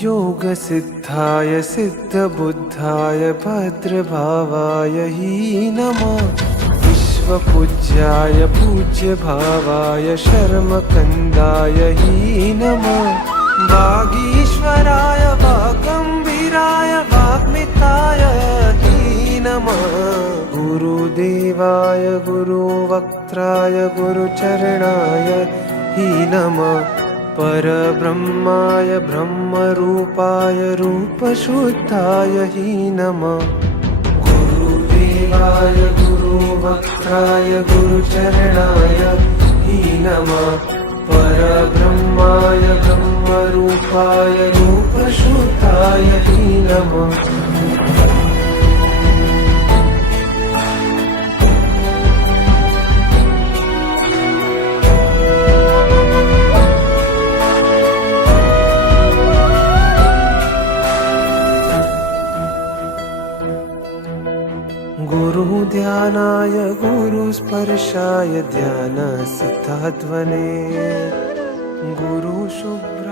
योगसिद्धाय सिद्धबुद्धाय भद्रभावाय हि नमः। विश्वपूज्याय पूज्यभावाय शर्मकन्दाय हि नमः। वागीश्वराय वागम्भीराय वाग्मिताय हि नमः। गुरुदेवाय गुरुवक्त्राय गुरुचरणाय हि नमः। परब्रह्माय ब्रह्मरूपाय रूपशुद्धाय हि नमः। गुरुदेवाय गुरुवक्त्राय गुरुचरणाय हि नमः। परब्रह्माय ब्रह्मरूपाय रूपशुद्धाय हि नमः। गुरुध्यानाय गुरुस्पर्शाय ध्यानसिद्धाध्वने गुरुशुभ्र